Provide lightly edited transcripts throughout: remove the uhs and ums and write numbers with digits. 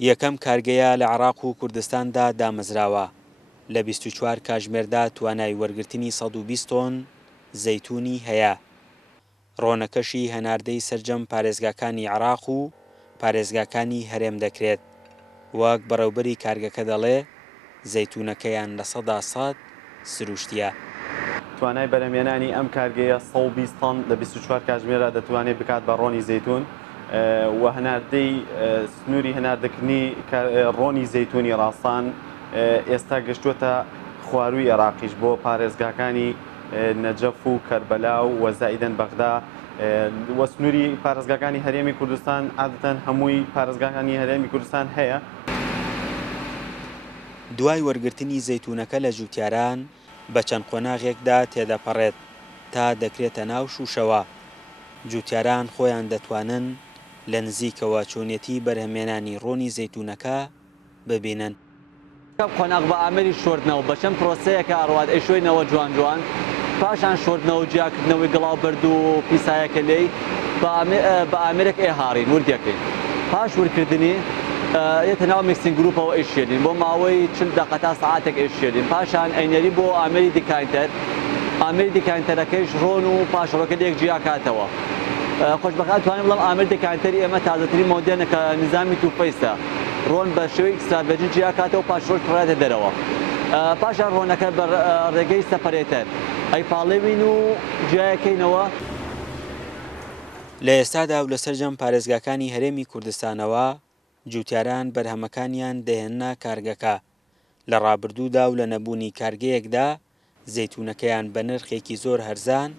یەکەم کارگەیە لە عێراق و کوردستاندا دامەزراوە. لە 24 کاتژمێردا توانای وەرگرتنی 120 تۆن زەیتونی هەیە. ڕۆنەکەشی هەناردەی سەرجەم پارێزگاکانی عێراق و پارێزگاکانی هەرێم دەکرێت. وەک بەڕێوەبەری کارگەکە دەڵێ، زەیتونەکەیان لە 100% سروشتیە. توانای بەرهەمهێنانی ئەم کارگەیە 120 تۆن لە 24 کاتژمێرە دەتوانێت بکات بە ڕۆنی زەیتون و هەناردەی سنووری هەناردەکردنی ڕۆنی زەیتونی ڕاستان ئێستا گەشتووەتە خوارووی عێراقیش بۆ پارێزگاکانی نەجەف و کەربەلا و وەزائیدەن بەغدا وە سنووری پارێزگاکانی هەرێمی کوردستان عادەتەن هەمووی پارێزگاکانی هەرێمی کوردستان هەیە. دوای وەرگرتنی زەیتونەکە لە جووتیاران بە چەند قۆناغێکدا تێدەپەڕێت تا دەکرێتە ناو شوشەوە. جووتیاران خۆیان دەتوانن لە نزیکەوە چۆنیەتی بەرهەمهێنانی ڕۆنی زەیتونەکە ببینن. قۆناغ بە ئامێری شۆردنەوە بە چەند پرۆسەیەکە ئاڕوات ئەیشۆینەوە جوان جوان، پاشان شۆردنەوە و جیاکردنەوەی گڵاو بەرد و پیسایەکە لێی بە ئامێرێک ئێهاڕین وردەکەین. پاش وردکردنی یەتە ناو میکسینگ گروپەوە ئەیشێنین بۆ ماوەی 40 دقیقە تا سەعاتێک ئەیشێنین. پاشان ئەینەری بۆ ئامێری دیکانتەر، ئامێری دیکانتەرەکەیش ڕۆن و پاشڕۆکە لێک جیاکاتەوە. خۆشبەخت توانین بڵام ئامێری دیکانتەری ئێمە تازەترین مۆدێنە کە نظامی تووفەیسە. ڕۆن بە شێوەی ئیکستراڤێرجین جیاکاتەوە و پاشڕۆژ ڕاتە دەرەوە. پاشان ڕۆنەکە بە ڕێگەی سەپەرێتەر ئەیپاڵێوین و جیاکەینەوە. لە ئێستادا و لە سەرجەم پارێزگاکانی هەرێمی کوردستانەوە جووتیاران بەرهەمەکانیان دەهێننا کارگەکە. لە ڕابردوودا و لە نەبوونی کارگەیەکدا زەیتونەکەیان بە نرخێکی زۆر هەرزان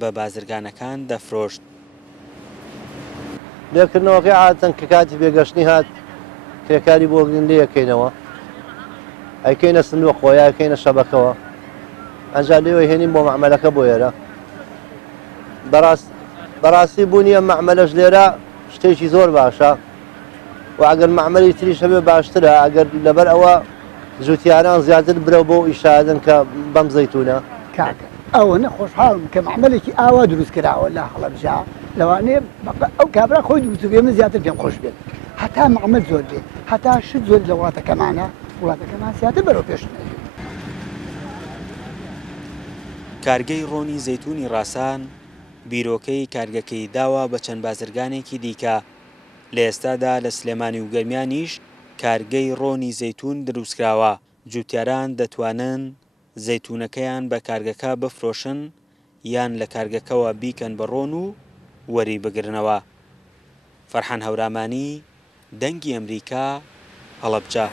بە بازرگانەکان دەفرۆشت. لێکردنەوەکەی عادەتەن کە کاتی بێگەشتنی هات کرێکاری بۆ گرنگ لێ یەکەینەوە، ئەیکەینە سندوە خۆیان ئەکەینە شەبەکەوە، ئەنجا لێوە هێنین بۆ مەعمەلەکە بۆ ئێرە. بەڕاستی بوونی ئەم مەعمەلەش لێرە شتێکی زۆر باشە و ئەگەر مەعمەلی تریش هەبێ باشترە، ئەگەر لەبەر ئەوە جووتیاران زیاتر برەو بۆ ئیشادن کە بەم زەیتونە. کاکە ئەوە نەخۆشحاڵم کە مەعمەلێکی ئاوا دروست کراوە لە هەڵەبجا، لەوانەیە ئەو کابرا خۆی دروست بێ من زیاتر پێم خۆش بێت، هەتا مەعمەل زۆر بێت، هەتا شت زۆر لە وڵاتەکەمانە وڵاتەکەمان زیاتر بەرەو پێش نەبێت. کارگەی ڕۆنی زەیتونی ڕاسان بیرۆکەی کارگەکەی داوە بە چەند بازرگانێکی دیکە. لە ئێستادا لە سلێمانی و گەرمیانیش کارگەی ڕۆنی زەیتون دروستکراوە. جووتیاران دەتوانن زەیتونەکەیان بە کارگەکە بفرۆشن یان لە کارگەکەوە بیکەن بە ڕۆن و وەری بگرنەوە. فەرحان هەورامانی، دەنگی ئەمریکا، هەڵەبجە.